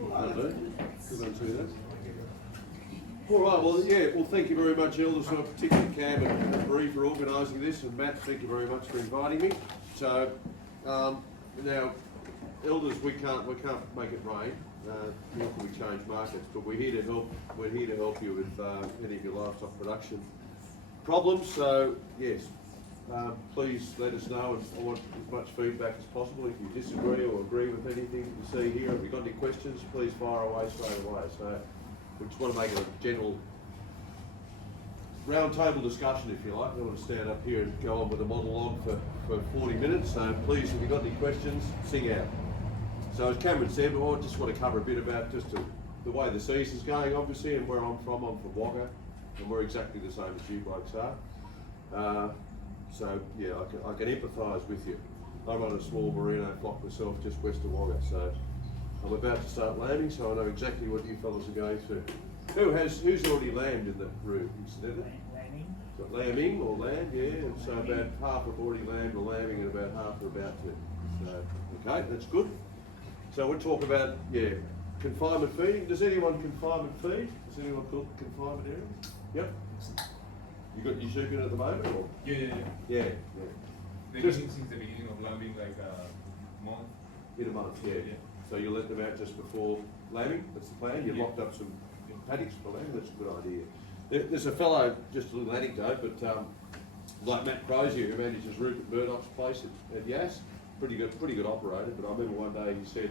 Lovely. Good one too, then. All right, well, yeah, well, thank you very much, Elders, particularly Cam and Bree for organising this, and Matt, thank you very much for inviting me. So, now, Elders, we can't make it rain, nor can we change markets, but we're here to help. We're here to help you with any of your livestock production problems. So, yes, please let us know, and I want as much feedback as possible. If you disagree or agree with anything you see here, if you've got any questions, please fire away straight away. So, we just want to make it a general round table discussion, if you like. I don't want to stand up here and go on with a monologue for 40 minutes. So please, if you've got any questions, sing out. So as Cameron said, I just want to cover a bit about just the way the season's going, obviously, and where I'm from. I'm from Wagga, and we're exactly the same as you blokes are. So yeah, I can empathise with you. I'm on a small merino flock myself, just west of Wagga. So I'm about to start lambing, so I know exactly what you fellas are going through. Who's already lambed in the room, incidentally? Got lambing or lamb, yeah, and so about half have already lambed or lambing and about half are about to. So, okay, that's good. So we'll talk about, yeah, confinement feeding. Does anyone confinement feed? Does anyone build confinement area? Yep. You got your sheep in at the moment, or? Yeah. They've been since the beginning of lambing, like a month. In a month, yeah. So you let them out just before lambing, that's the plan? You locked up some paddocks for lambing, that's a good idea. There's a fellow, just a little anecdote, but like Matt Crozier, who manages Rupert Murdoch's place at Yass, pretty good operator, but I remember one day he said,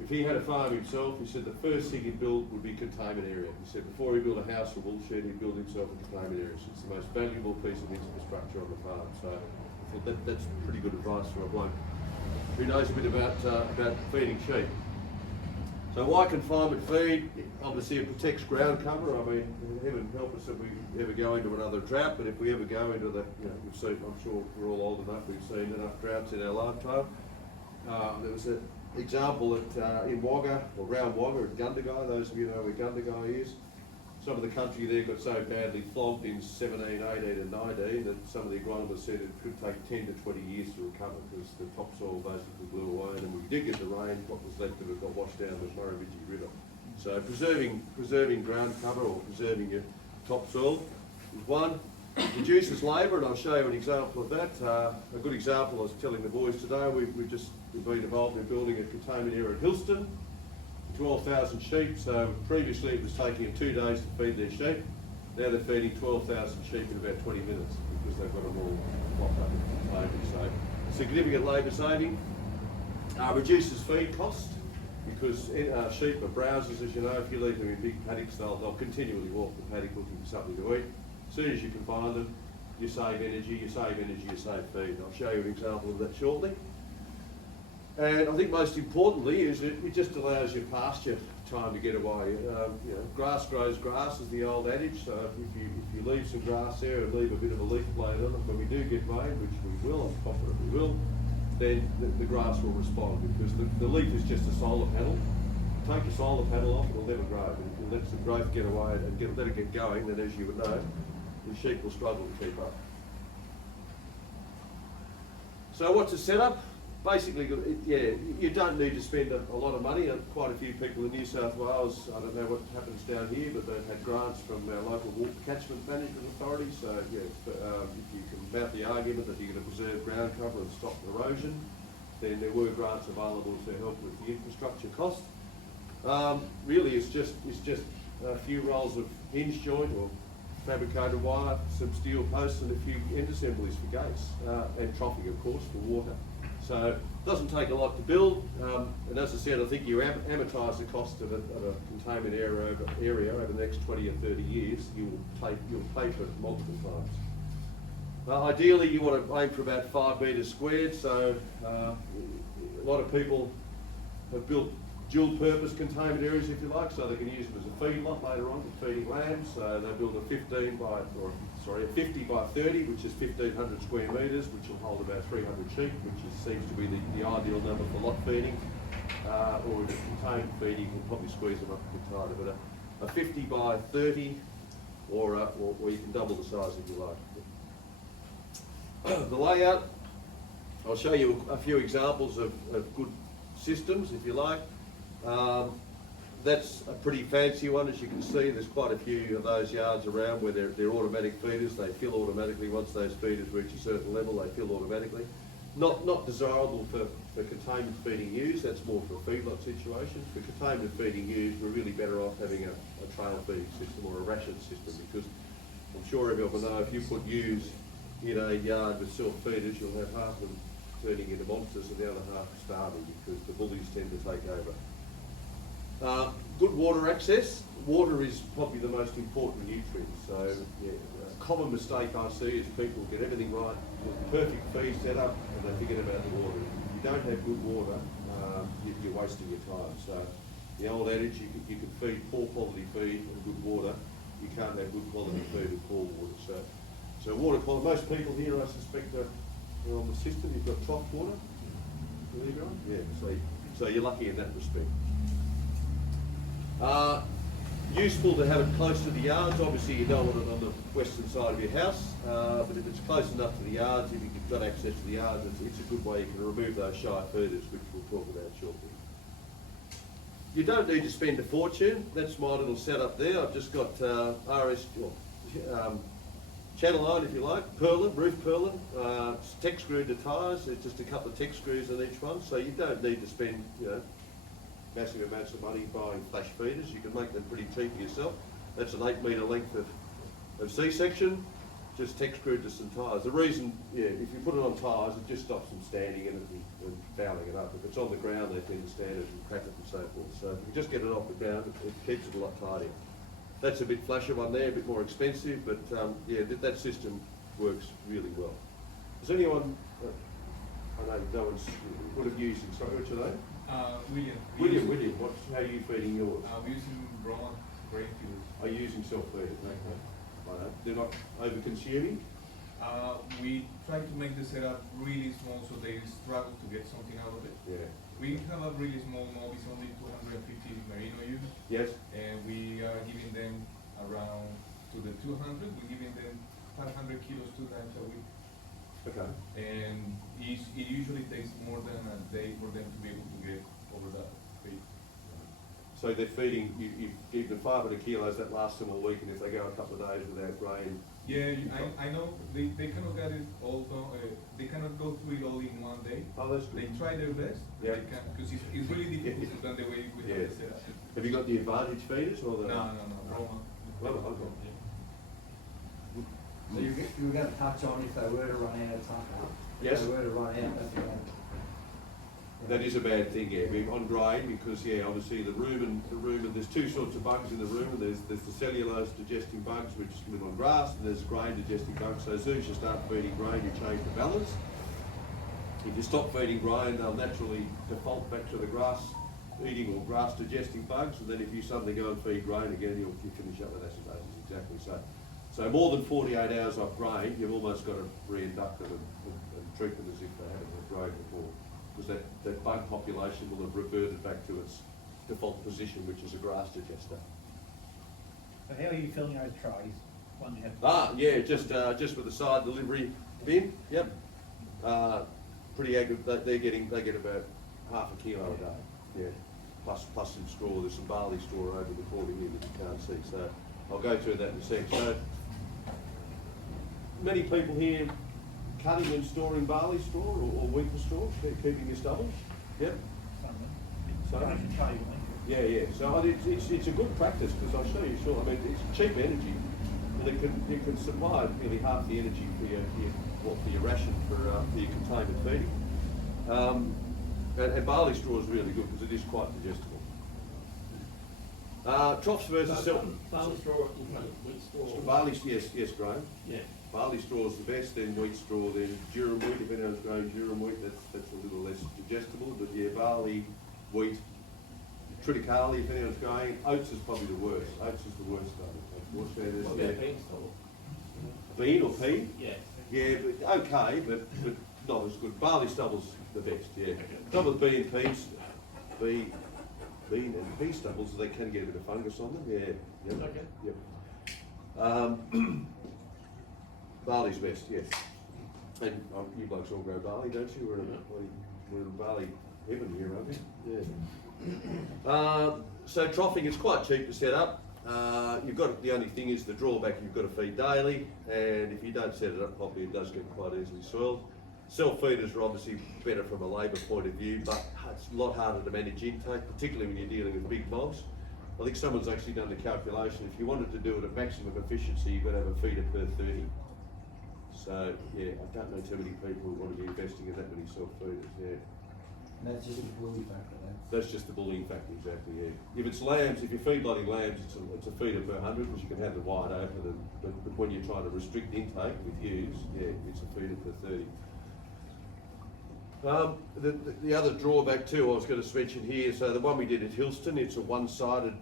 if he had a farm himself, he said the first thing he'd build would be containment area. He said before he built a house or wool shed, he'd build himself a containment area. So it's the most valuable piece of infrastructure on the farm. So I thought that's pretty good advice for a bloke who knows a bit about feeding sheep. So why confinement feed? Obviously it protects ground cover. I mean, heaven help us if we ever go into another drought, but if we ever go into the, we've seen, I'm sure we're all old enough, we've seen enough droughts in our lifetime. There was an example in Wagga, or around Wagga at Gundagai, those of you know where Gundagai is. Some of the country there got so badly flogged in 17, 18 and 19 that some of the agronomists said it could take 10 to 20 years to recover because the topsoil basically blew away, and when we did get the rain, what was left of it got washed down the Murrumbidgee River. So preserving ground cover or preserving your topsoil is one. Reduces labour, and I'll show you an example of that. A good example, I was telling the boys today, we've been involved in building a containment area at Hillston, 12,000 sheep. So previously it was taking them 2 days to feed their sheep. Now they're feeding 12,000 sheep in about 20 minutes because they've got them all locked up in containment. So significant labour saving. Reduces feed cost because sheep are browsers, as you know. If you leave them in big paddocks, they'll continually walk the paddock looking for something to eat. As soon as you can find them, you save energy, you save feed. I'll show you an example of that shortly. And I think most importantly is it just allows your pasture time to get away. Grass grows grass is the old adage, so if you leave some grass there and leave a bit of a leaf blade on it, when we do get rain, which we will, I'm confident we will, then the grass will respond because the leaf is just a solar panel. Take the solar panel off, it'll never grow. But if you let some growth get away and let it get going, then as you would know, the sheep will struggle to keep up. So what's the setup? Basically, yeah, you don't need to spend a lot of money. Quite a few people in New South Wales, I don't know what happens down here, but they've had grants from our local water catchment management authority. So yeah, if you can mount the argument that you're going to preserve ground cover and stop erosion, then there were grants available to help with the infrastructure cost. Really, it's just a few rolls of hinge joint or fabricated wire, some steel posts, and a few end assemblies for gates, and troughing, of course, for water. So it doesn't take a lot to build, and as I said, I think you amortise the cost of a containment area over the next 20 or 30 years. You'll pay for it multiple times. Ideally, you want to aim for about 5 metres squared. So a lot of people have built dual-purpose containment areas, if you like, so they can use them as a feedlot later on for feeding lambs. So they build a 50 by 30, which is 1,500 square metres, which will hold about 300 sheep, which seems to be the ideal number for lot feeding. Or if it's contained feeding, you can probably squeeze them up a bit tighter. But a 50 by 30, or you can double the size if you like. The layout, I'll show you a few examples of good systems, if you like. that's a pretty fancy one, as you can see. There's quite a few of those yards around where they're automatic feeders. They fill automatically. Once those feeders reach a certain level, they fill automatically. Not desirable for containment feeding ewes. That's more for feedlot situations. For containment feeding ewes, we're really better off having a trail feeding system or a ration system, because I'm sure everyone will know if you put ewes in a yard with self-feeders, you'll have half of them turning into monsters and the other half starving, because the bullies tend to take over. Good water access. Water is probably the most important nutrient. So yeah, a common mistake I see is people get everything right, with perfect feed set up, and they forget about the water. If you don't have good water, you're wasting your time. So the old adage, you can feed poor quality feed and good water. You can't have good quality feed and poor water. So water quality. Most people here, I suspect, are on the system. You've got trough water. Yeah. So you're lucky in that respect. Useful to have it close to the yards. Obviously you don't want it on the western side of your house, but if it's close enough to the yards, if you've got access to the yards, it's a good way you can remove those shy feeders, which we'll talk about shortly. You don't need to spend a fortune. That's my little setup there. I've just got channel iron, if you like, purlin, roof purlin, tech screwed to tyres. There's just a couple of tech screws on each one, so you don't need to spend, massive amounts of money buying flash feeders. You can make them pretty cheap yourself. That's an 8 metre length of C-section, just tech screwed to some tyres. The reason, if you put it on tyres, it just stops them standing in it and fouling it up. If it's on the ground, they tend to stand it and crack it and so forth. So if you just get it off the ground, it keeps it a lot tidier. That's a bit flasher one there, a bit more expensive, but that system works really well. Does anyone, I know no one's would have used it, sorry, what's your name? William. William, how are you feeding yours? We're using Roma grain fuels. Are you using self-feeders? Okay. They're not over-consuming? We try to make the setup really small so they struggle to get something out of it. Yeah. We have a really small mob, it's only 250 merino ewes. Yes. And we are giving them around, to the 200, we're giving them 500 kilos 2 times a week. Okay. And it usually takes more than a day for them to be able to get over that feed. So they're feeding, you give them 500 kilos, that lasts them a week, and if they go a couple of days without grain. Yeah, I know they cannot get it all, they cannot go through it all in one day. Oh, that's good. They try their best, yeah. Because it's really difficult to done the way we have it set up. Have you got the advantage feeders or the? No, Roma. Roma, okay. So you were going to touch on if they were to run out of time. Yes. If they were to run out, that's That is a bad thing, yeah. On grain, because obviously the rumen, there's two sorts of bugs in the rumen. There's the cellulose digesting bugs which live on grass, and there's grain digesting bugs. So as soon as you start feeding grain, you change the balance. If you stop feeding grain, they'll naturally default back to the grass eating or grass digesting bugs, and then if you suddenly go and feed grain again, you finish up with acidosis. Exactly so. So more than 48 hours off grain, you've almost got to reinduct them and treat them as if they haven't had grain before, because that bug population will have reverted back to its default position, which is a grass digester. So how are you filling those trays? One you have Just with the side delivery bin. Yep. Pretty accurate. They get about half a kilo a day. Yeah. Plus some straw. There's some barley straw over the corner here that you can't see. So I'll go through that in a sec. So many people here cutting and storing barley straw or wheat straw, keeping your stubble. Yep. Yeah. So it's a good practice, because I'll show you shortly. I mean, it's cheap energy, and it can supply nearly half the energy for your ration for your containment feeding. And barley straw is really good because it is quite digestible. Troughs versus barley straw, wheat straw. Barley, yes, Graham. Yeah. Barley straw is the best, then wheat straw, then durum wheat. If anyone's growing durum wheat, that's a little less digestible. But yeah, barley, wheat, triticale, if anyone's growing. Oats is probably the worst. Oats is the worst, unfortunately. What about bean straw? Bean or pea? Yeah. Yeah, but okay, but not as good. Barley stubble's the best, yeah. Some of the bean and pea stubbles, they can get a bit of fungus on them, yeah. Yep. Okay. Yep. Barley's best, yes. And you blokes all grow barley, don't you? We're in barley heaven here, aren't we? Yeah. So troughing is quite cheap to set up. You've got the only thing is the drawback. You've got to feed daily, and if you don't set it up properly, it does get quite easily soiled. Self feeders are obviously better from a labour point of view, but it's a lot harder to manage intake, particularly when you're dealing with big mobs. I think someone's actually done the calculation. If you wanted to do it at maximum efficiency, you've got to have a feeder per 30. So yeah, I don't know too many people who want to be investing in that many self feeders. Yeah. And that's just a bully factor then. That's just the bullying factor, exactly, yeah. If it's lambs, if you're feedlotting lambs, it's a feeder per 100 because you can have them wide open, but when you're trying to restrict intake with ewes, yeah, it's a feeder per 30. The other drawback too, I was going to mention here, so the one we did at Hillston, it's a one-sided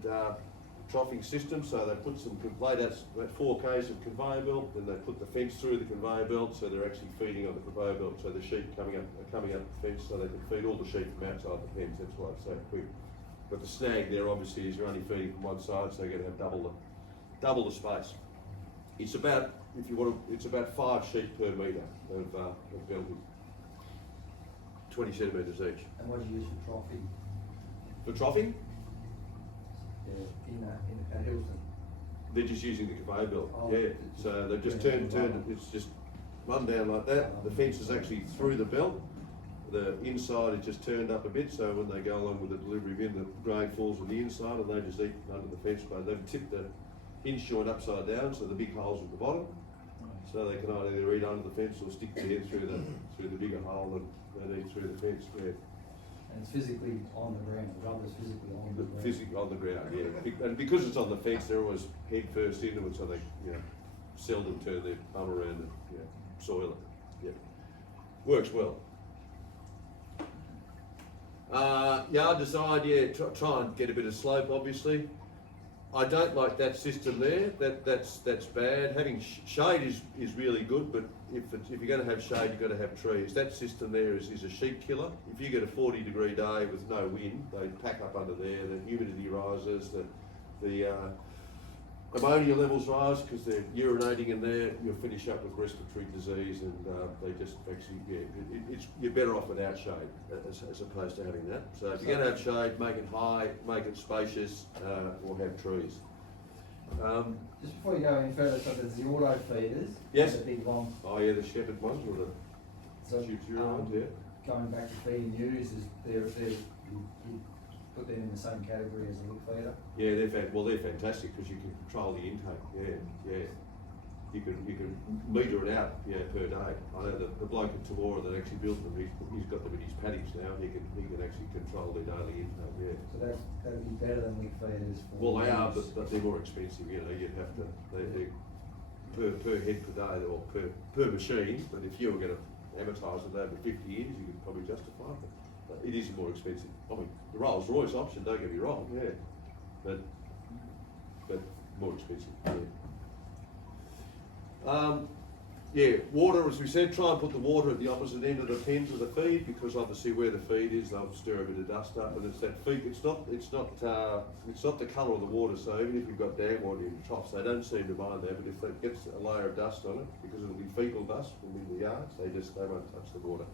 troughing system, so they put some laid out about 4 k's of conveyor belt, then they put the fence through the conveyor belt, so they're actually feeding on the conveyor belt, so the sheep are coming up the fence, so they can feed all the sheep from outside the fence. That's why it's so quick. But the snag there obviously is you're only feeding from one side, so you're going to have double the space. It's about, if you want to, it's about 5 sheep per metre of belting, 20 centimetres each. And what do you use for trophy? For troughing, At Hilton? they're just using the conveyor belt, Oh, yeah. it's So they've just yeah, turned it, it's just run down like that. The fence is actually through the belt. The inside is just turned up a bit, so when they go along with the delivery bin, the grain falls on the inside and they just eat under the fence. But they've tipped the hinge joint upside down, so the big hole's at the bottom. So they can either eat under the fence or stick their head through the bigger hole and eat through the fence, yeah. And it's physically on the ground, the rubber's physically on the ground. Physically on the ground, yeah. And because it's on the fence, they're always head first into it, so they, seldom turn their bum around and, soil it. Yeah. Works well. Yard design, try and get a bit of slope, obviously. I don't like that system there. That's bad. Having shade is really good, but if you're going to have shade, you've got to have trees. That system there is a sheep killer. If you get a 40-degree day with no wind, they pack up under there. The humidity rises. The ammonia levels rise because they're urinating in there. You'll finish up with respiratory disease, and they just actually, you're better off without shade as opposed to having that. So if you're going to have shade, make it high, make it spacious, or have trees. Just before you go any further, so there's the auto feeders. Yes. The big long. Oh yeah, the shepherd ones or the So, ones, yeah. going back to feeding ewes, you put them in the same category as a lick feeder? Yeah, they're fantastic because you can control the intake. Yeah. You can meter it out, per day. I know the bloke at Tamora that actually built them, he's got them in his paddocks now. He can actually control their daily intake. Yeah. So that'd be better than lick feeders for. Well, they are, ewes. but they're more expensive. You'd have to they're per head per day or per machine. But if you were going to amortise it over 50 years, you could probably justify it. But it is more expensive. I mean, the Rolls Royce option, don't get me wrong, but more expensive. Water, as we said, try and put the water at the opposite end of the pen to the feed, because obviously where the feed is, they'll stir a bit of dust up, and it's that feed. It's not the colour of the water. So even if you've got dam water in troughs, they don't seem to mind that. But if it gets a layer of dust on it, because it'll be fecal dust from in the yards, they won't touch the water.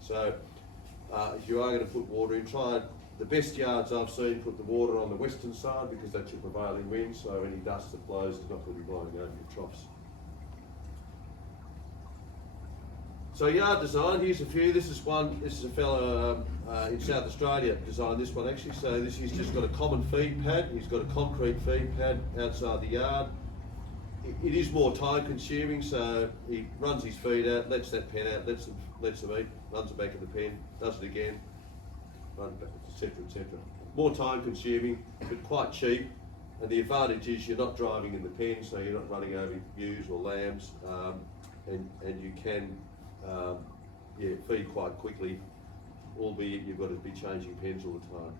So if you are going to put water in, the best yards I've seen put the water on the western side, because that's your prevailing wind, so any dust that blows is not going to be blowing over your troughs. So yard design, here's a few. This is a fellow in South Australia designed this one actually. So he's just got a common feed pad. He's got a concrete feed pad outside the yard. It is more time consuming, so he runs his feed out, lets that pen out, lets them eat, runs it back in the pen, does it again, runs back, etc., etc. More time consuming, but quite cheap. And the advantage is you're not driving in the pen, so you're not running over ewes or lambs, and you can feed quite quickly, albeit you've got to be changing pens all the time.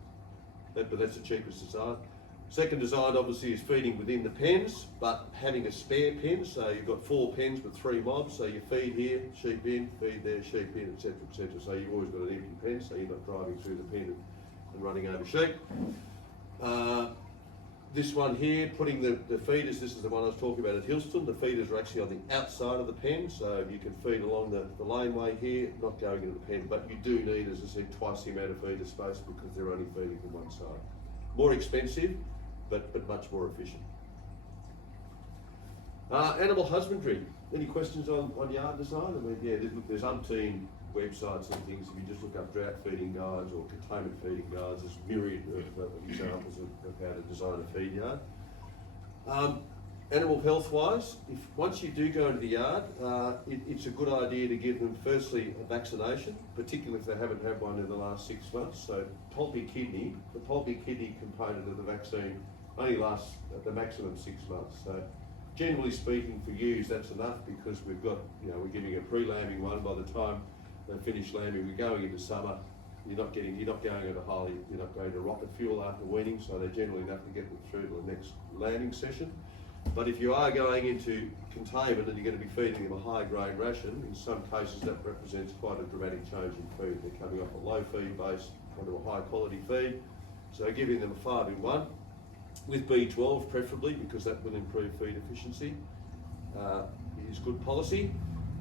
But that's the cheapest design. Second design obviously is feeding within the pens, but having a spare pen, so you've got 4 pens with 3 mobs, so you feed here, sheep in, feed there, sheep in, etc., etc. So you've always got an empty pen, so you're not driving through the pen and running over sheep. This one here, putting the feeders, this is the one I was talking about at Hillston. The feeders are actually on the outside of the pen, so you can feed along the laneway here, not going into the pen. But you do need, as I said, twice the amount of feeder space because they're only feeding from one side. more expensive, but much more efficient. Animal husbandry. Any questions on yard design? I mean, yeah, there's umpteen websites and things. If you just look up drought feeding guides or containment feeding guides, there's myriad of examples of how to design a feed yard. Animal health wise, once you do go into the yard, it's a good idea to give them firstly a vaccination, particularly if they haven't had one in the last 6 months. So the pulpy kidney component of the vaccine only lasts at the maximum 6 months. So generally speaking, for ewes, that's enough, because we've got, we're giving a pre-lambing one. By the time they finish lambing, we're going into summer. You're not going to rocket fuel after weaning, so they're generally enough to get them through to the next lambing session. But if you are going into containment and you're going to be feeding them a high grain ration, in some cases that represents quite a dramatic change in feed. They're coming off a low feed base onto a high quality feed. So giving them a 5-in-1 with B12 preferably, because that will improve feed efficiency, is good policy.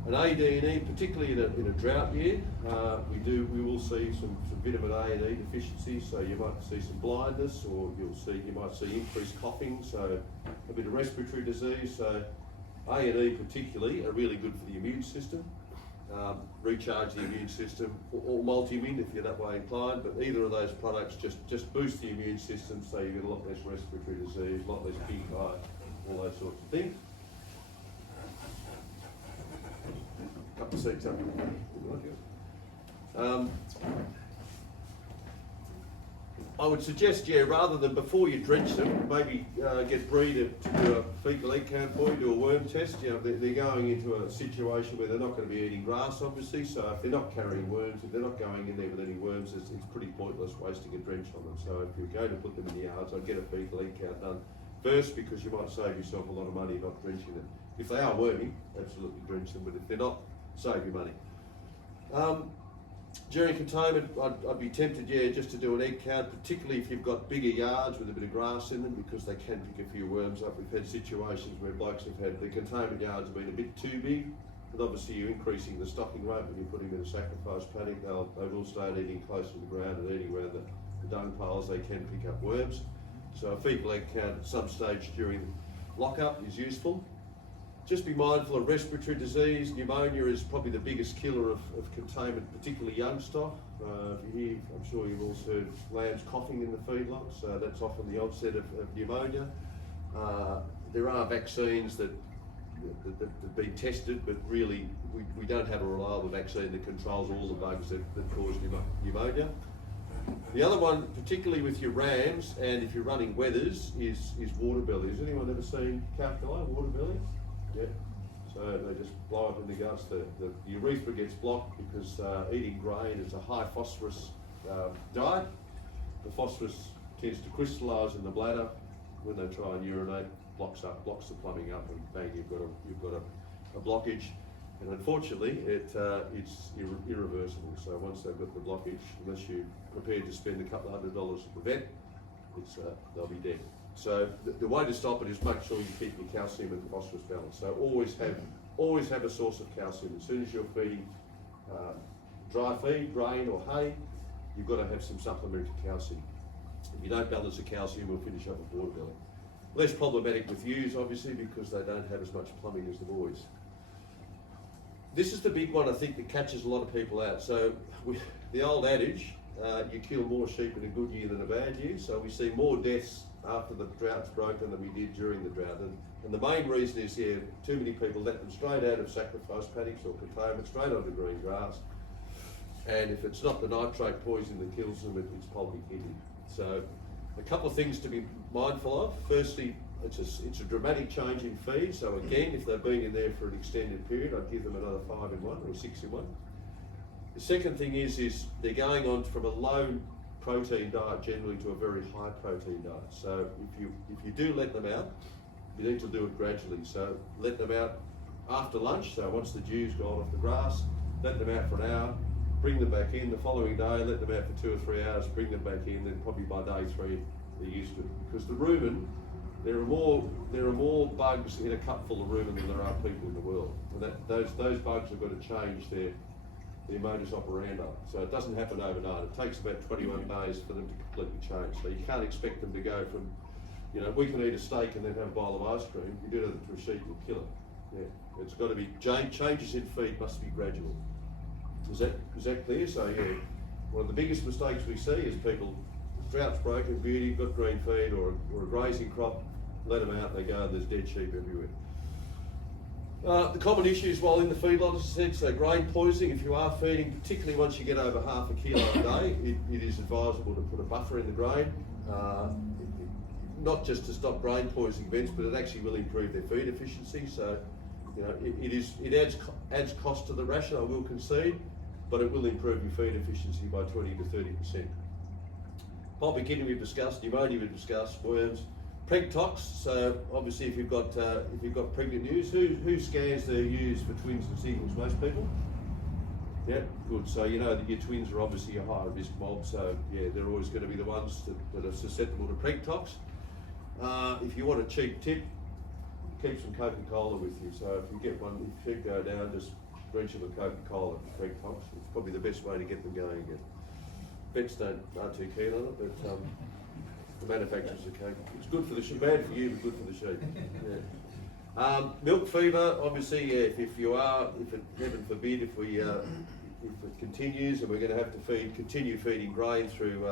An AD&E, particularly in a drought year, we will see some vitamin A and E deficiency. So you might see some blindness, or you might see increased coughing, so a bit of respiratory disease. So A and E particularly are really good for the immune system. Recharge the immune system, or multi-min if you're that way inclined. But either of those products just boost the immune system, so you get a lot less respiratory disease, a lot less pink eye, all those sorts of things. Couple of seats up. I would suggest, rather than before you drench them, maybe get Bree to do a fecal egg count for you, do a worm test. They're going into a situation where they're not going to be eating grass, obviously, so if they're not carrying worms, if they're not going in there with any worms, it's pretty pointless wasting a drench on them. So if you're going to put them in the yards, I'd get a fecal egg count done first, because you might save yourself a lot of money not drenching them. If they are worming, absolutely drench them, but if they're not, save your money. During containment, I'd be tempted, just to do an egg count, particularly if you've got bigger yards with a bit of grass in them, because they can pick a few worms up. We've had situations where blokes have had the containment yards have been a bit too big, but obviously you're increasing the stocking rate when you put them in a sacrifice paddock. They will start eating close to the ground and eating around the dung piles. They can pick up worms. So a fecal egg count at some stage during lockup is useful. Just be mindful of respiratory disease. Pneumonia is probably the biggest killer of containment, particularly young stock. If you hear, I'm sure you've all heard lambs coughing in the feedlots, so that's often the onset of pneumonia. There are vaccines that have been tested, but really we don't have a reliable vaccine that controls all the bugs that cause pneumonia. The other one, particularly with your rams, and if you're running wethers, is water belly. Has anyone ever seen calculi, water belly? Yeah. So they just blow up in the guts. The urethra gets blocked because eating grain is a high phosphorus diet. The phosphorus tends to crystallise in the bladder. When they try and urinate, blocks the plumbing up, and bang, you've got a blockage. And unfortunately, it's irreversible. So once they've got the blockage, unless you're prepared to spend a couple $100 at the vet, they'll be dead. So the way to stop it is make sure you keep your calcium and phosphorus balanced. So always have a source of calcium. As soon as you're feeding dry feed, grain or hay, you've got to have some supplementary calcium. If you don't balance the calcium, we'll finish up with water belly. Less problematic with ewes, obviously, because they don't have as much plumbing as the boys. This is the big one, I think, that catches a lot of people out. So the old adage, you kill more sheep in a good year than a bad year. So we see more deaths after the drought's broken than we did during the drought. And the main reason is, too many people let them straight out of sacrifice paddocks or containment, straight onto green grass. And if it's not the nitrate poison that kills them, it's pulpy kidney. So a couple of things to be mindful of. Firstly, it's a dramatic change in feed. So again, if they've been in there for an extended period, I'd give them another 5-in-1 or 6-in-1. The second thing is they're going on from a low protein diet generally to a very high protein diet. So if you do let them out, you need to do it gradually. So let them out after lunch. So once the dew's gone off the grass, let them out for an hour, bring them back in the following day, let them out for 2 or 3 hours, bring them back in, then probably by day 3 they're used to it. Because the rumen, there are more bugs in a cup full of rumen than there are people in the world. And those bugs have got to change their modus operandi. So it doesn't happen overnight. It takes about 21 days for them to completely change. So you can't expect them to go from, you know, we can eat a steak and then have a bowl of ice cream. You do that to a sheep, you'll kill it. Yeah, it's got to be, changes in feed must be gradual. Is that clear? So yeah, one of the biggest mistakes we see is people, drought's broken, beauty, got green feed or a grazing crop, let them out, they go and there's dead sheep everywhere. The common issues while in the feedlot, as I said, so grain poisoning. If you are feeding, particularly once you get over half a kilo a day, it is advisable to put a buffer in the grain, not just to stop grain poisoning events, but it actually will improve their feed efficiency. So, you know, it adds cost to the ration, I will concede, but it will improve your feed efficiency by 20 to 30%. Poppy kidney we've discussed, pneumonia we've discussed, worms. Preg tox, so obviously if you've got pregnant ewes, who scans their ewes for twins and singles? Most people? Yeah, good. So you know that your twins are obviously a higher risk mob, so yeah, they're always going to be the ones that are susceptible to preg tox. If you want a cheap tip, keep some Coca-Cola with you. So if you get one, if sheep go down, just drench them with Coca-Cola for preg tox. It's probably the best way to get them going again. Vets aren't too keen on it, but the manufacturers are keen. It's good for the sheep, bad for you, but good for the sheep. Yeah. Milk fever, obviously, yeah, if it, heaven forbid, if it continues and we're going to have to continue feeding grain through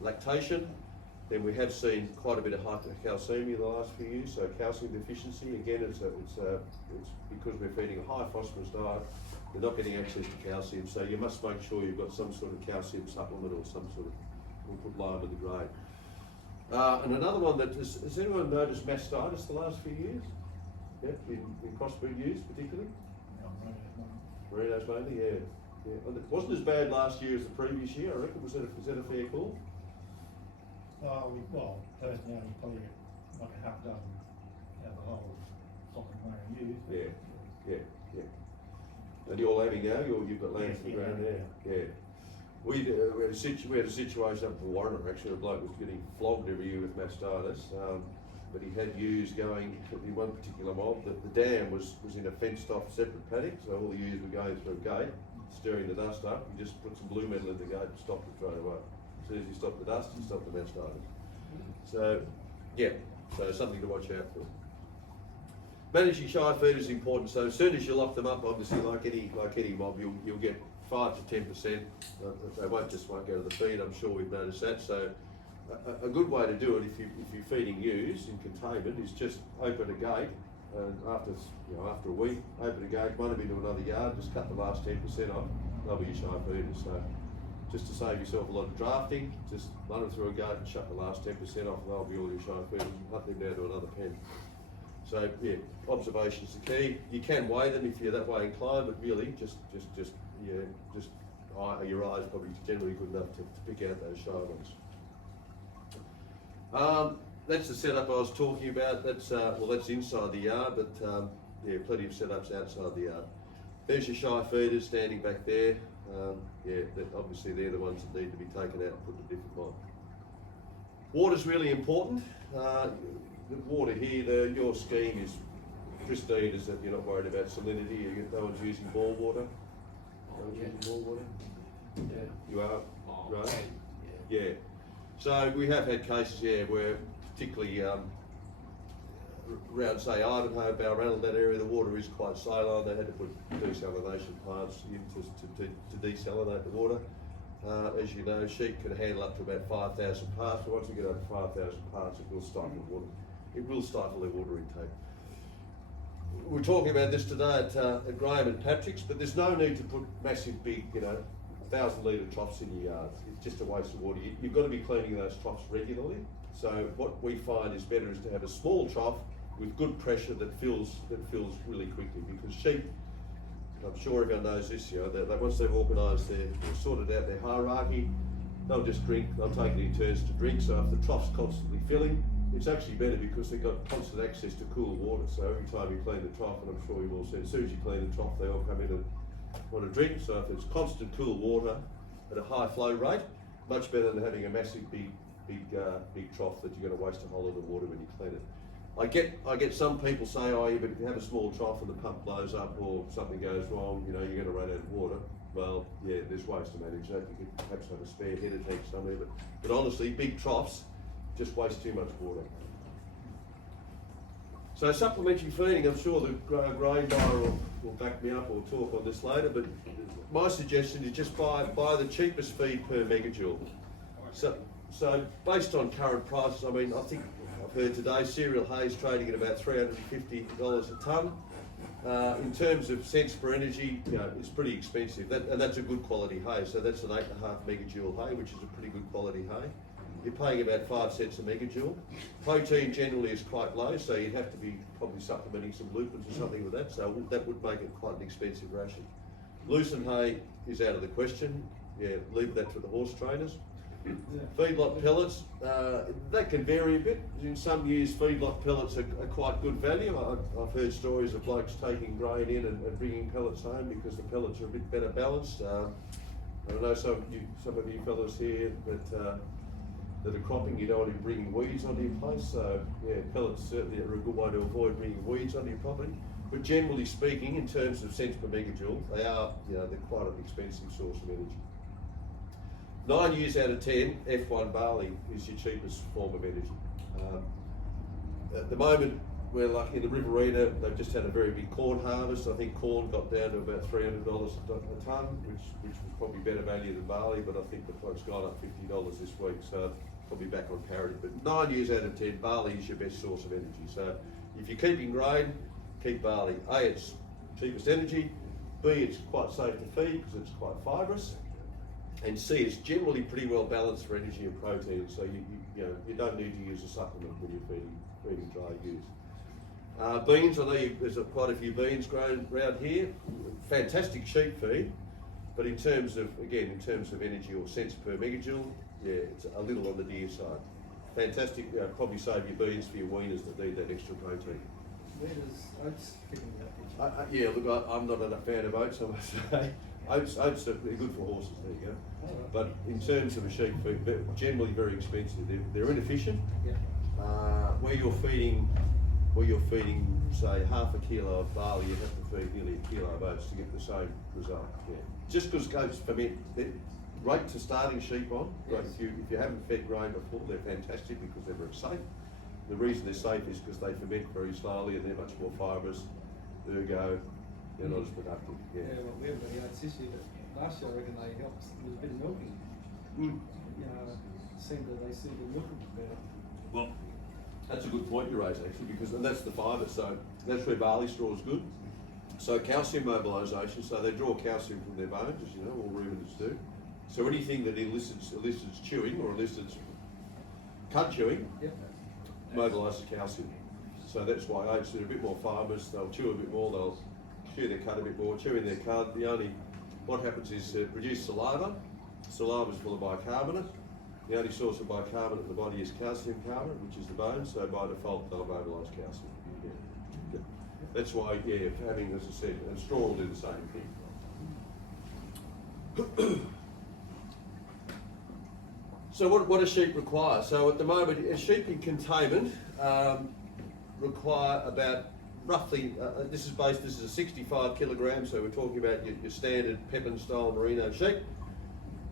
lactation, then we have seen quite a bit of hypercalcemia in the last few years. So calcium deficiency, again, it's because we're feeding a high phosphorus diet. They're not getting access to calcium, so you must make sure you've got some sort of calcium supplement or some sort of, we'll put lime in the grain. And another one that has anyone noticed mastitis the last few years? Yeah, in crossbreed ewes particularly? Merinos mainly, yeah. It wasn't as bad last year as the previous year, I reckon. Was that a fair call? Well, personally, only probably like a half dozen out of the whole stock of my ewes. Yeah. And you're lambing now, you've got lambs in the ground there? Yeah. We had a situation up in Warren, actually, a bloke was getting flogged every year with mastitis, but he had ewes going in one particular mob. The dam was in a fenced off separate paddock, so all the ewes were going through a gate, stirring the dust up. He just put some blue metal in the gate and stopped it straight away. As soon as he stopped the dust, he stopped the mastitis. So, yeah, so something to watch out for. Managing shy feed is important. So as soon as you lock them up, obviously, like any mob, you'll get 5 to 10%. They won't go to the feed. I'm sure we've noticed that. So a good way to do it, if you're feeding ewes in containment, is just open a gate, and after a week, open a gate, run them into another yard, just cut the last 10% off. They'll be your shy feeders. So just to save yourself a lot of drafting, just run them through a gate and shut the last 10% off, and they'll be all your shy feeders. Hunt them down to another pen. So yeah, observation's the key. You can weigh them if you're that way inclined, but really your eyes probably generally good enough to pick out those shy ones. That's the setup I was talking about. That's inside the yard, but plenty of setups outside the yard. There's your shy feeders standing back there. Obviously they're the ones that need to be taken out and put in a different mob. Water's really important. The water here, your scheme is pristine, is that you're not worried about salinity, no one's using bore water? No one's using bore water? Yeah. You are? Right? Yeah. So we have had cases, where particularly around, say, Ivanhoe, Balranald, that area, the water is quite saline. They had to put desalination plants in to desalinate the water. As you know, sheep can handle up to about 5,000 parts, but once you get over 5,000 parts, it will stifle water. It will stifle their water intake. We're talking about this today at Graham and Patrick's, but there's no need to put massive, big, 1,000-litre troughs in your yards. It's just a waste of water. You've got to be cleaning those troughs regularly. So what we find is better is to have a small trough with good pressure that fills really quickly, because sheep, I'm sure everyone knows this, once they've organised they've sorted out their hierarchy, they'll just drink, they'll take it in turns to drink. So if the trough's constantly filling, it's actually better because they've got constant access to cool water. So every time you clean the trough, and I'm sure you've all seen, as soon as you clean the trough, they all come in and want to drink. So if it's constant cool water at a high flow rate, much better than having a massive big trough that you're going to waste a whole lot of water when you clean it. I get some people say, but if you have a small trough and the pump blows up or something goes wrong, you're going to run out of water. well, yeah, there's ways to manage that. You could perhaps have a spare header tank somewhere, but honestly, big troughs just waste too much water. So supplementary feeding, I'm sure the grain buyer will back me up or talk on this later, but my suggestion is just buy the cheapest feed per megajoule. So based on current prices, I mean, I think I've heard today cereal hay is trading at about $350 a tonne. In terms of cents per energy, you know, it's pretty expensive, and that's a good quality hay. So that's an 8.5 megajoule hay, which is a pretty good quality hay. You're paying about 5 cents a megajoule. Protein generally is quite low, so you'd have to be probably supplementing some lupins or something with that. So that would make it quite an expensive ration. Lucerne hay is out of the question. Yeah, leave that to the horse trainers. Feedlot pellets, that can vary a bit. In some years, feedlot pellets are quite good value. I've heard stories of blokes taking grain in and bringing pellets home because the pellets are a bit better balanced. I know some of you fellows here that are cropping, you don't want to be bringing weeds onto your place. So yeah, pellets certainly are a good way to avoid bringing weeds onto your property. But generally speaking, in terms of cents per megajoule, they're quite an expensive source of energy. 9 years out of 10, F1 barley is your cheapest form of energy. At the moment, we're lucky in the Riverina, they've just had a very big corn harvest. I think corn got down to about $300 a tonne, which was probably better value than barley, but I think it's gone up $50 this week, so probably back on parity. But 9 years out of 10, barley is your best source of energy. So if you're keeping grain, keep barley. A, it's cheapest energy. B, it's quite safe to feed because it's quite fibrous. And C, it's generally pretty well balanced for energy and protein, so you don't need to use a supplement when you're feeding dry ewes. Beans, I know there's quite a few beans grown around here. Fantastic sheep feed, but in terms of energy or cents per megajoule, yeah, it's a little on the dear side. Fantastic, probably save your beans for your weaners that need that extra protein. Where does oats fit in that picture? Yeah, look, I'm not a fan of oats, I must say. Oats are good for horses, there you go. But in terms of a sheep feed, they're generally very expensive. They're inefficient. Yeah. Where you're feeding, say, half a kilo of barley, you have to feed nearly a kilo of oats to get the same result. Yeah. Just because oats ferment, they're great to starting sheep on. Yes. Great if you haven't fed grain before, they're fantastic because they're very safe. The reason they're safe is because they ferment very slowly and they're much more fibrous. Ergo, they're not as productive. Yeah. Well, we haven't got any oats this year, but last year I reckon they helped with a bit of milking. Mm. They seem to milk a bit better. Well, that's a good point you raise actually, and that's the fibre. So that's where barley straw is good. So calcium mobilisation. So they draw calcium from their bones, as you know, all ruminants do. So anything that elicits chewing or elicits cud chewing, Yep. mobilises calcium. So that's why oats are a bit more fibrous. They'll chew a bit more. They'll chew their cud a bit more. Chewing their cud, what happens is produce saliva. Saliva is full of bicarbonate. The only source of bicarbonate in the body is calcium carbonate, which is the bone. So by default, they'll mobilise calcium. Yeah. That's why, having, as I said, and straw will do the same thing. So what do sheep require? So at the moment, a sheep in containment require about roughly, this is a 65 kilograms, so we're talking about your standard Pepin style merino sheep.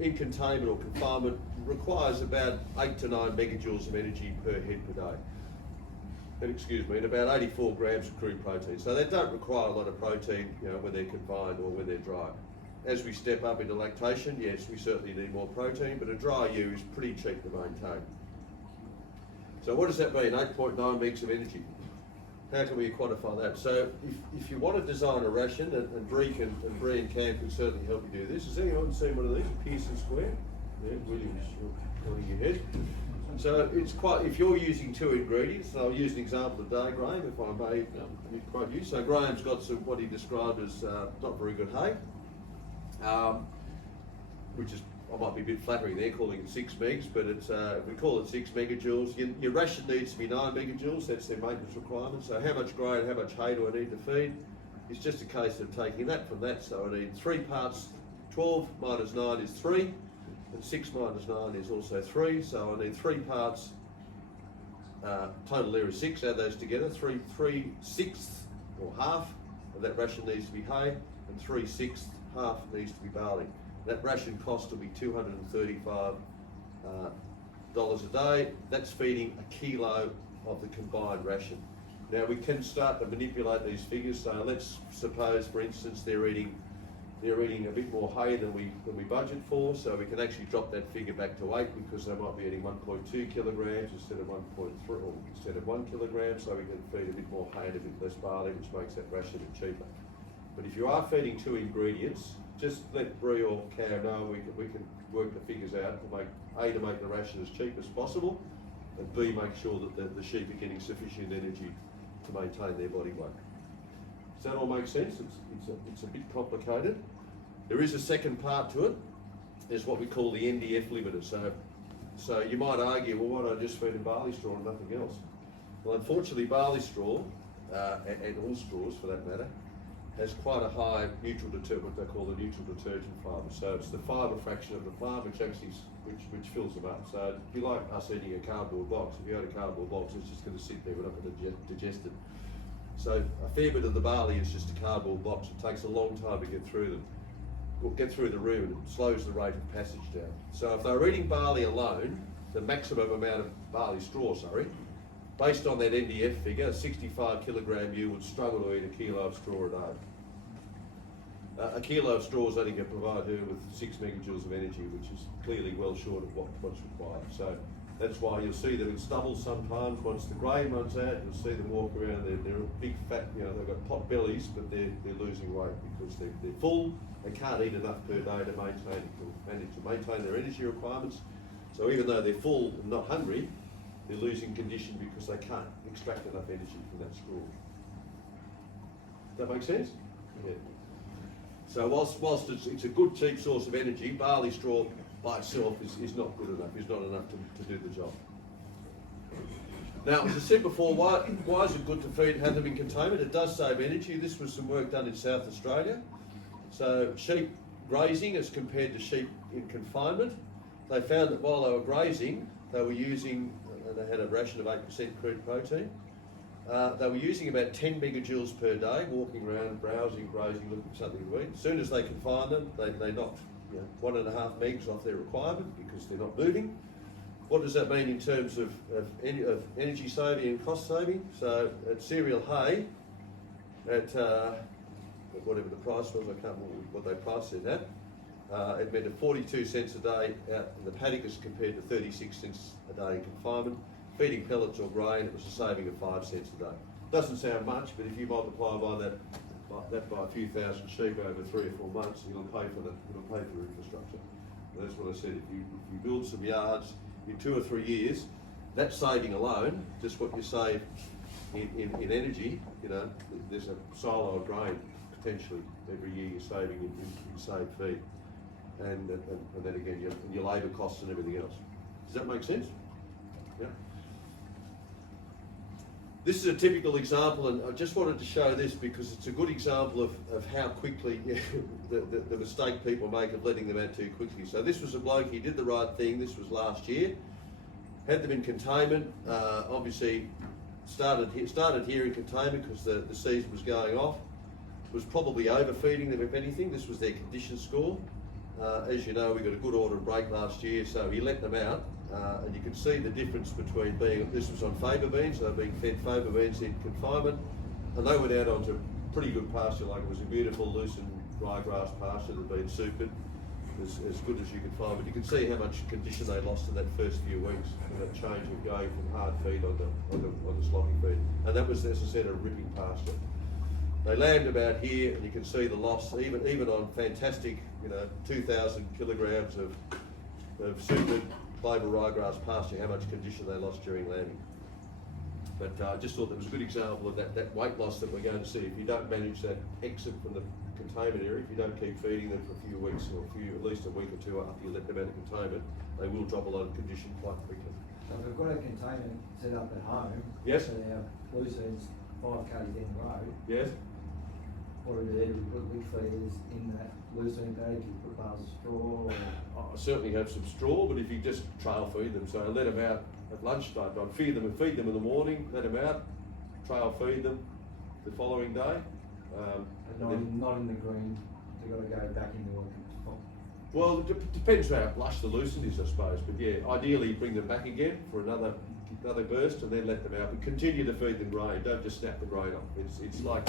In containment or confinement requires about 8 to 9 megajoules of energy per head per day. And about 84 grams of crude protein. So they don't require a lot of protein, when they're confined or when they're dry. As we step up into lactation, yes, we certainly need more protein, but a dry ewe is pretty cheap to maintain. So what does that mean? 8.9 megs of energy. How can we quantify that? So if you want to design a ration, and Bree and Cam can certainly help you do this. Has anyone seen one of these? Pearson Square? Yeah, William's nodding your head. So it's quite, if you're using 2 ingredients, and I'll use an example today, Graham, if I may quote you. So Graham's got some, what he described as not very good hay, which is, I might be a bit flattering there, calling it 6 megs, but it's, we call it 6 megajoules. Your ration needs to be 9 megajoules, that's their maintenance requirement. So how much grain, how much hay do I need to feed? It's just a case of taking that from that. So I need 3 parts, 12 minus 9 is 3, and 6 minus 9 is also 3. So I need 3 parts, total there is 6, add those together. 3/6 or half of that ration needs to be hay, and 3/6 half needs to be barley. That ration cost will be $235 a day. That's feeding a kilo of the combined ration. Now we can start to manipulate these figures. So let's suppose, for instance, they're eating a bit more hay than we budget for. So we can actually drop that figure back to 8 because they might be eating 1.2 kilograms instead of 1.3 or instead of 1 kilogram. So we can feed a bit more hay and a bit less barley, which makes that ration a bit cheaper. But if you are feeding 2 ingredients, just let Bree or Cam know we can work the figures out to make A, to make the ration as cheap as possible, and B, make sure that the sheep are getting sufficient energy to maintain their body weight. Does that all make sense? It's a bit complicated. There is a second part to it. There's what we call the NDF limiter. So you might argue, well, why don't I just feed them barley straw and nothing else? Well, unfortunately, barley straw, and all straws for that matter, has quite a high neutral detergent, what they call the neutral detergent fibre. So it's the fibre fraction of the plant which actually which fills them up. So it'd be like us eating a cardboard box. If you had a cardboard box, it's just going to sit there, we're not going to digest it. So a fair bit of the barley is just a cardboard box. It takes a long time to get through them, or get through the room, and it slows the rate of passage down. So if they're eating barley alone, the maximum amount of barley straw, based on that NDF figure, a 65 kilogram ewe would struggle to eat a kilo of straw a day. A kilo of straw is only going to provide her with 6 megajoules of energy, which is clearly well short of what's required. So that's why you'll see them in stubble sometimes. Once the grain runs out, you'll see them walk around. They're a big fat, they've got pot bellies, but they're losing weight because they're full. They can't eat enough per day to maintain their energy requirements. So even though they're full and not hungry, they're losing condition because they can't extract enough energy from that straw. Does that make sense? Yeah. So whilst it's a good cheap source of energy, barley straw by itself is not good enough, is not enough to do the job. Now, as I said before, why is it good to have them in containment? It does save energy. This was some work done in South Australia. So sheep grazing as compared to sheep in confinement, they found that while they were grazing, they were using, they had a ration of 8% crude protein. They were using about 10 megajoules per day, walking around, browsing, grazing, looking for something to eat. As soon as they confined them, they knocked 1.5 megs off their requirement because they're not moving. What does that mean in terms of energy saving and cost saving? So at cereal hay, at whatever the price was, I can't remember what they priced it at, it meant at 42 cents a day out in the paddock as compared to 36 cents a day in confinement. Feeding pellets or grain, it was a saving of 5 cents a day. Doesn't sound much, but if you multiply by that by a few thousand sheep over 3 or 4 months, it'll pay for infrastructure. And that's what I said. If you build some yards in 2 or 3 years, that saving alone, just what you save in energy, there's a silo of grain potentially every year you're saving in saved feed, and then again your labour costs and everything else. Does that make sense? Yeah. This is a typical example, and I just wanted to show this because it's a good example of how quickly the mistake people make of letting them out too quickly. So this was a bloke, he did the right thing. This was last year. Had them in containment. Obviously, started here in containment because the season was going off. Was probably overfeeding them, if anything. This was their condition score. As you know, we got a good order and break last year, so he let them out. And you can see the difference between this was on favour beans, they're being fed favour beans in confinement, and they went out onto pretty good pasture, like it was a beautiful loosened ryegrass pasture that had been supered, as good as you could find. But you can see how much condition they lost in that first few weeks, and that change of going from hard feed on the sloppy feed. And that was, as I said, a ripping pasture. They lambed about here, and you can see the loss, even on fantastic, 2,000 kilograms of supered clover ryegrass pasture, how much condition they lost during lambing. But I just thought that was a good example of that weight loss that we're going to see if you don't manage that exit from the containment area. If you don't keep feeding them for a few weeks or at least a week or two after you let them out of containment, they will drop a lot of condition quite quickly. So we've got a containment set up at home. Yes. So our leucines 5 k's in the road. Yes. What do we do? We put lick feeders in that leucine paddock, you put bales of straw. I certainly have some straw, but if you just trail feed them, so I let them out at lunchtime. I'd feed them in the morning, let them out, trail feed them the following day. Not in the green. they've got to go back into a. Well, it depends how lush the lucent is, I suppose. But yeah, ideally bring them back again for another burst, and then let them out. But continue to feed them grain. Don't just snap the grain off. It's like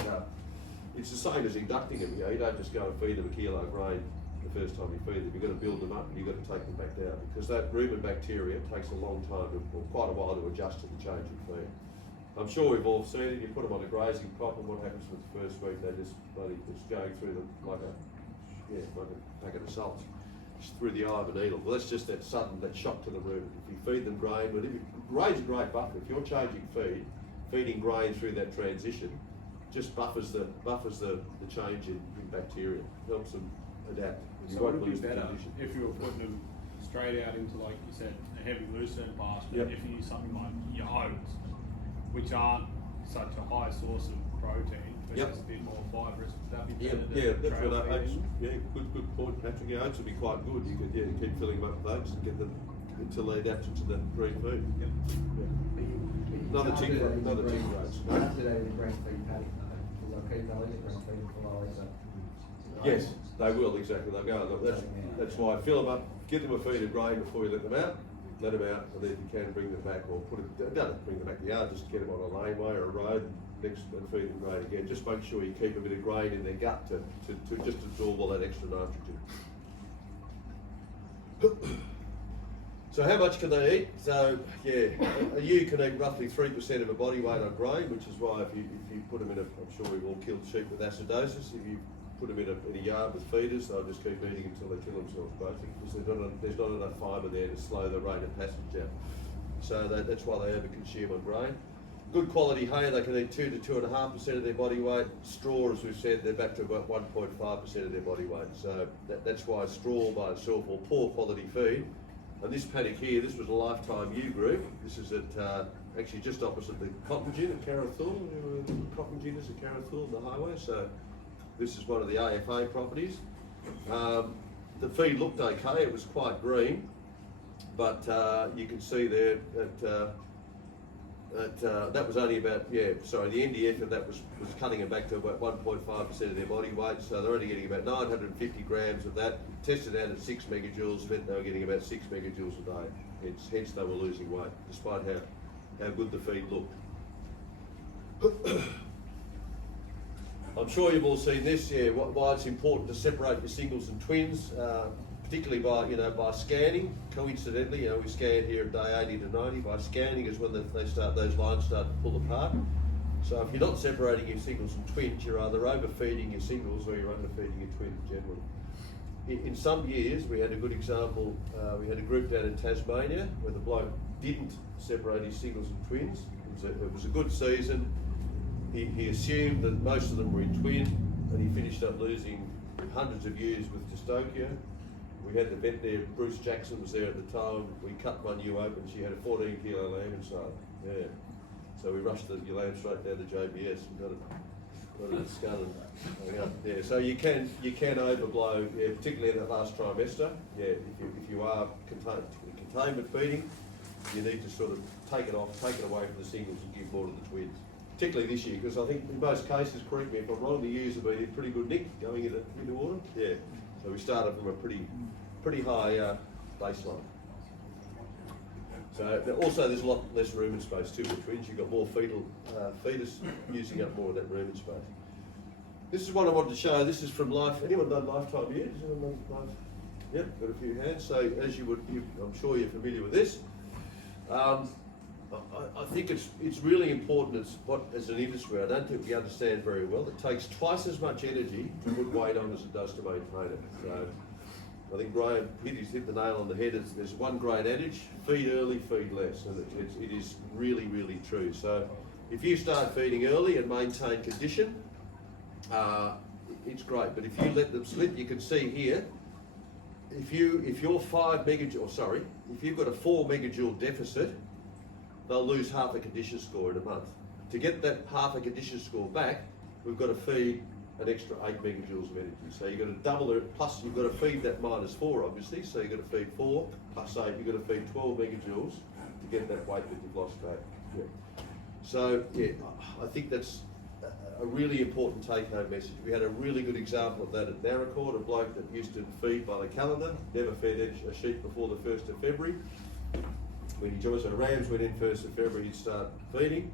it's the same as inducting them. You know, you don't just go and feed them a kilo of grain the first time you feed them. You've got to build them up, and you've got to take them back down, because that rumen bacteria takes a long time, or quite a while, to adjust to the change in feed. I'm sure we've all seen it. You put them on a grazing crop, and what happens with the first week? They just it's going through them like a packet of salts, just through the eye of a needle. Well, that's just that sudden, that shock to the rumen. If you feed them grain, grain's a great buffer. If you're changing feeding grain through that transition, just buffers the change in bacteria, helps them adapt. You So won't would it be lose the better condition. if you were putting them straight out into, like you said, a heavy lucerne pasture, Yep. if you use something like your oats, which aren't such a high source of protein, but Yep. just a bit more fibrous, would that be Yeah, better yeah, than that's trail what oats. feeding? Yeah, good point, Patrick. Yeah, oats would be quite good. You could keep filling them up with oats and get them until they adapt to the green food. Yep. Another tick for oats. You can't do that in a grain feed paddock, because I'll keep going to grain feed for a while, so. Yes, they will, exactly. They'll go. That's why fill them up, give them a feed of grain before you let them out, and then you can bring them back, or don't bring them back to the yard, just get them on a laneway or a road and feed them grain again. Just make sure you keep a bit of grain in their gut to just absorb all that extra nitrogen. So how much can they eat? So yeah, a ewe can eat roughly 3% of a body weight on grain, which is why if you put them in I'm sure we've all killed sheep with acidosis. If you put them in a yard with feeders, they'll just keep eating until they kill themselves, basically, because there's not enough fibre there to slow the rate of passage down. So that's why they overconsume on grain. Good quality hay, they can eat 2 to 2.5% of their body weight. Straw, as we've said, they're back to about 1.5% of their body weight. So that's why straw by itself, or poor quality feed. And this paddock here, this was a lifetime ewe group. This is at actually just opposite the cotton gin at Carrathul. Cotton gin is at Carrathul on the highway. So this is one of the AFA properties. The feed looked okay. It was quite green, but you can see there that was only about, the NDF of that was cutting it back to about 1.5% of their body weight, so they're only getting about 950 grams of that. Tested out at 6 megajoules, meant they were getting about 6 megajoules a day. Hence they were losing weight, despite how good the feed looked. I'm sure you've all seen this, why it's important to separate your singles and twins, particularly by scanning. Coincidentally, we scan here at day 80 to 90. By scanning is when those lines start to pull apart. So if you're not separating your singles and twins, you're either overfeeding your singles or you're underfeeding your twins generally. In some years, we had a good example. We had a group down in Tasmania where the bloke didn't separate his singles and twins. It was a good season. He assumed that most of them were in twin, and he finished up losing hundreds of ewes with dystocia. We had the vet there, Bruce Jackson was there at the time. We cut one ewe open, she had a 14 kilo lamb inside. Yeah. So we rushed the lamb straight down to JBS and got it in the skull and hung up. Yeah. So you can overblow, particularly in that last trimester. Yeah, if you are containment feeding, you need to sort of take it away from the singles and give more to the twins. Particularly this year, because I think in most cases, correct me if I'm wrong, the ewes have been in pretty good nick going into autumn. Yeah. So we started from a pretty high baseline. So also there's a lot less rumen space too with twins. You've got more fetus using up more of that rumen space. This is what I wanted to show. This is from Life. Anyone done lifetime years? Anyone done life? Yep, got a few hands. So as I'm sure you're familiar with this. I think it's really important as an industry. I don't think we understand very well. It takes twice as much energy to put weight on as it does to maintain it. So I think Graham hit the nail on the head. There's one great adage: feed early, feed less, and it is really, really true. So if you start feeding early and maintain condition, it's great. But if you let them slip, you can see here. If you're 5 megajoule, if you've got a 4 megajoule deficit, they'll lose half a condition score in a month. To get that half a condition score back, we've got to feed an extra 8 megajoules of energy. So you've got to double it, plus you've got to feed that -4, obviously. So you've got to feed 4 plus 8, you've got to feed 12 megajoules to get that weight that you've lost back. Yeah. So yeah, I think that's a really important take-home message. We had a really good example of that at Narracourt, a bloke that used to feed by the calendar, never fed a sheep before the 1st of February. When he joined, so Rams went in 1st of February, he'd start feeding.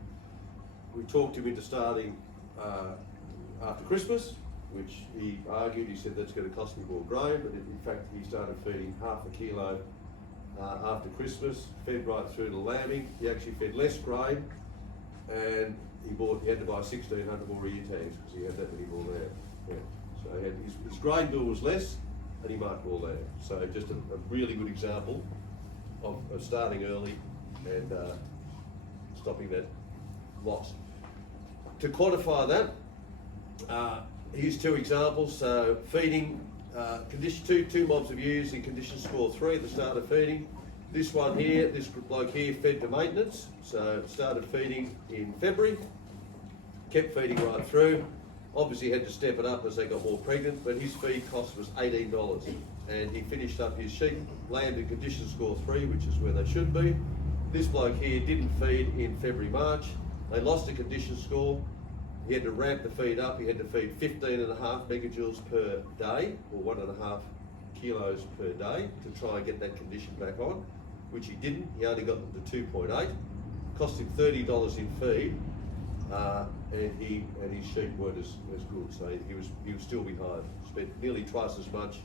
We talked him into starting after Christmas, which he argued, he said that's going to cost me more grain, but in fact he started feeding half a kilo after Christmas, fed right through to lambing. He actually fed less grain, and he had to buy 1,600 more ear tags because he had that many more there. Yeah. So he had, his grain bill was less, and he marked more there. So just a really good example of starting early and stopping that loss. To quantify that, here's two examples. So feeding, two mobs of ewes in condition score 3 at the start of feeding. This one here, this bloke here fed to maintenance, so started feeding in February, kept feeding right through. Obviously had to step it up as they got more pregnant, but his feed cost was $18, and he finished up his sheep, lambed in condition score 3, which is where they should be. This bloke here didn't feed in February, March. They lost the condition score. He had to ramp the feed up. He had to feed 15.5 megajoules per day, or 1.5 kilos per day, to try and get that condition back on, which he didn't. He only got them to 2.8. Cost him $30 in feed, and his sheep weren't as good. So he was still behind. Spent nearly twice as much,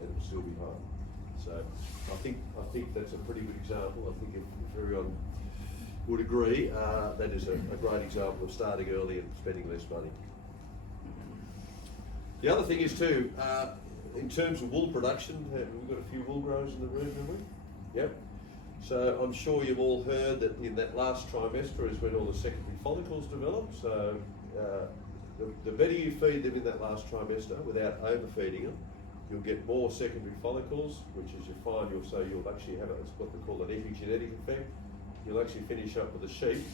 and was still behind. So I think that's a pretty good example. I think if everyone would agree, that is a great example of starting early and spending less money. The other thing is too, in terms of wool production, we've got a few wool growers in the room, haven't we? Yep. So I'm sure you've all heard that in that last trimester is when all the secondary follicles develop. So the better you feed them in that last trimester without overfeeding them, you'll get more secondary follicles, which is you'll actually have it's what they call an epigenetic effect. You'll actually finish up with a sheep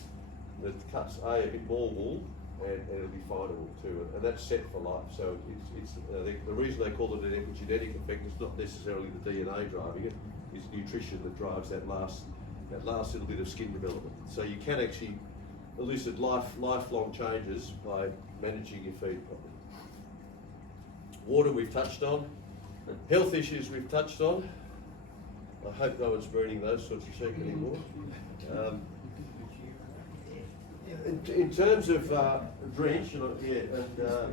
that cuts a bit more wool, and it'll be finer wool too, and that's set for life. So it's the reason they call it an epigenetic effect is not necessarily the DNA driving it; it's nutrition that drives that last little bit of skin development. So you can actually elicit lifelong changes by managing your feed properly. Water we've touched on, health issues we've touched on. I hope no one's breeding those sorts of sheep anymore. In terms of drench,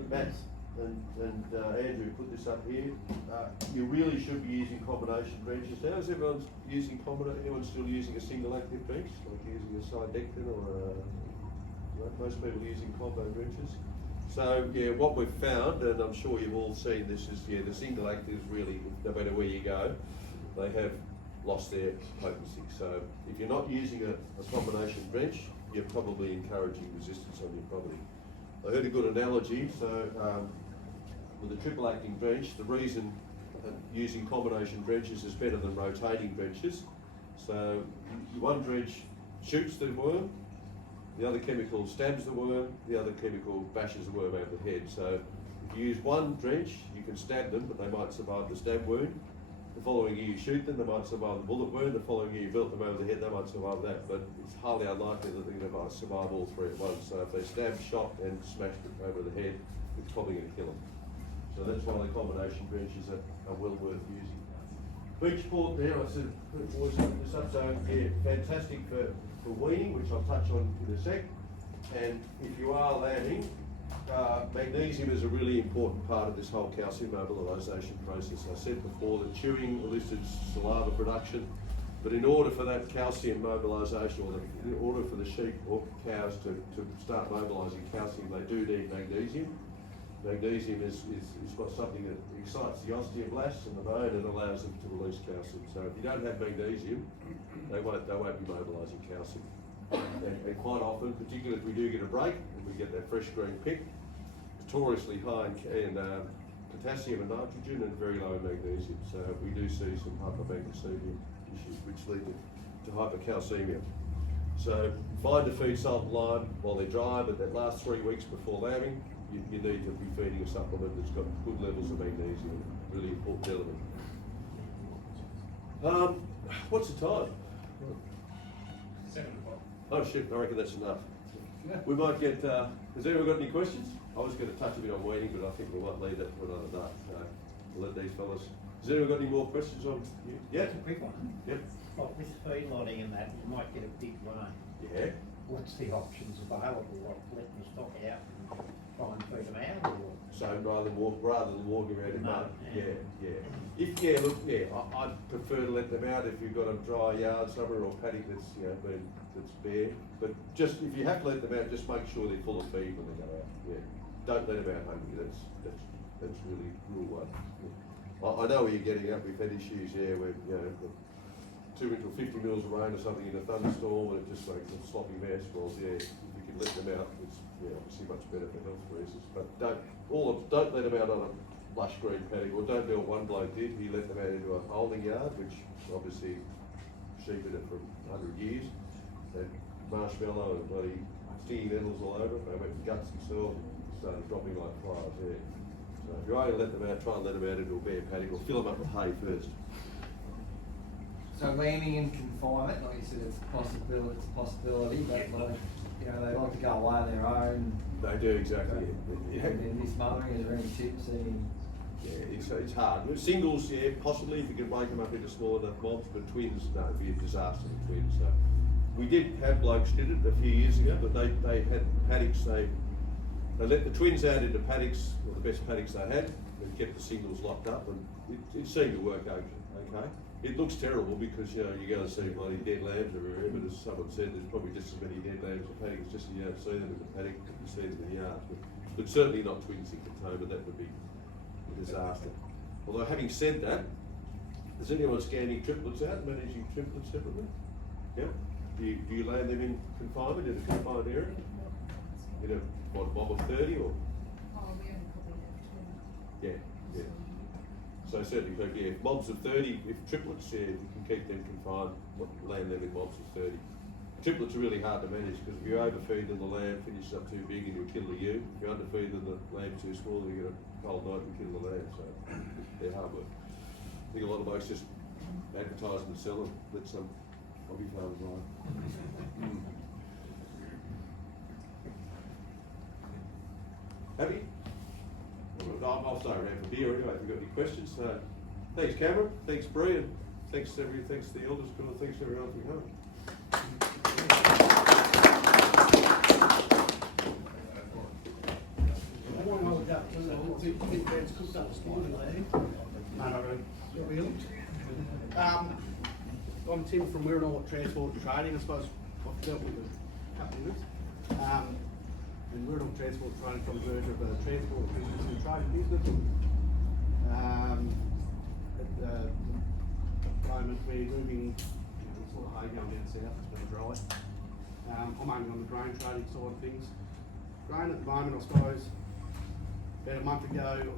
Matt and Andrew put this up here, you really should be using combination drenches. Now, is everyone using anyone still using a single active drench, like using a Cydectin or most people are using combo drenches? So yeah, what we've found, and I'm sure you've all seen this, is the single actives really, no matter where you go, they have lost their potency. So if you're not using a combination drench, you're probably encouraging resistance on your property. I heard a good analogy. So with a triple acting drench, the reason using combination drenches is better than rotating drenches. So one drench shoots the worm, the other chemical stabs the worm, the other chemical bashes the worm over the head. So if you use one drench, you can stab them, but they might survive the stab wound. The following year you shoot them, they might survive the bullet wound. The following year you belt them over the head, they might survive that. But it's highly unlikely that they're going to survive all three at once. So if they stabbed, shot and smashed it over the head, it's probably going to kill them. So that's why the combination drenches are well worth using. Beach port there, I said, always put this up, so yeah, fantastic for weaning, which I'll touch on in a sec. And if you are lambing, magnesium is a really important part of this whole calcium mobilisation process. I said before that chewing elicits saliva production, but in order for that calcium mobilisation, or in order for the sheep or cows to start mobilising calcium, they do need magnesium. Magnesium is got something that excites the osteoblasts in the bone and allows them to release calcium. So if you don't have magnesium, they won't be mobilising calcium. And quite often, particularly if we do get a break and we get that fresh green pick, notoriously high in potassium and nitrogen and very low in magnesium. So we do see some hypomagnesemia issues which lead to hypercalcemia. So find to feed salt and lime while they're dry, but that last 3 weeks before lambing, you need to be feeding a supplement that's got good levels of magnesium, really important element. What's the time? 7 o'clock. Oh shit, I reckon that's enough. We might get, has anyone got any questions? I was going to touch a bit on weeding, but I think we might leave that for another day. We'll let these fellas. Has anyone got any more questions on you? Yeah? Just a quick one. Yep. Like with feedlotting and that, you might get a big rain. Yeah. What's the options available, like letting the stock out and try and feed them out, or? So rather than walking around in mud. Yeah. I'd prefer to let them out if you've got a dry yard somewhere or paddock that's that's bare. But just if you have to let them out, just make sure they're full of feed when they go out. Yeah. Don't let them out hungry. That's really rule one. Yeah. I know where you're getting at. We've had issues there where too much or 50 mils of rain or something in a thunderstorm and it just makes a sloppy mess. Well, yeah, if you can let them out, it's obviously much better for health reasons. But don't let them out on a lush green paddock, or don't do what one bloke did. He let them out into a holding yard, which obviously sheep had it for 100 years. Had marshmallow and bloody stinging nettles all over it. They went and guts themselves and started dropping like flies there. So if you're only let them out, try and let them out into a bare paddock or fill them up with hay first. So lambing in confinement, like you said, it's a possibility, but like, they like to go away on their own. They do, exactly. And then this mothering, is there any tips? Yeah, it's hard. With singles, yeah, possibly if you can break them up into small enough mobs, but twins, no, it'd be a disaster with twins. So we did have blokes did it a few years ago, but they had paddocks. They let the twins out into paddocks, or the best paddocks they had, and kept the singles locked up, and it seemed to work okay. It looks terrible because you go and see bloody dead lambs everywhere, but as someone said, there's probably just as many dead lambs in paddocks, just you don't see them in the paddock, you see them in the yards. But certainly not twins in Catoma, that would be a disaster. Although having said that, is anyone scanning triplets out, managing triplets separately? Yeah? Do you land them in confinement, in a confined area? In a mob of 30 or? Oh, we only probably have 20. Yeah. So certainly, if mobs of 30, if triplets, you can keep them confined, land them in mobs of 30. Triplets are really hard to manage because if you overfeed them, the lamb finishes up too big and you'll kill the ewe. If you underfeed them, the lamb's too small, you get a cold night and kill the lamb. So they're hard work. I think a lot of folks just advertise and sell them, let some hobby farmers buy. Happy? I'll stay around for beer anyway if you've got any questions. Thanks Cameron, thanks Bree, and thanks to the elders, and thanks to everyone for coming. I'm Tim from Wirral Transport and Trading. I suppose I've dealt with a couple of this. And Wirral Transport and Trading from the merger of a transport business and trading business. At the moment we're moving, sort of hay going down south, it's been dry. I'm only on the grain trading side of things. Grain at the moment, I suppose, about a month ago,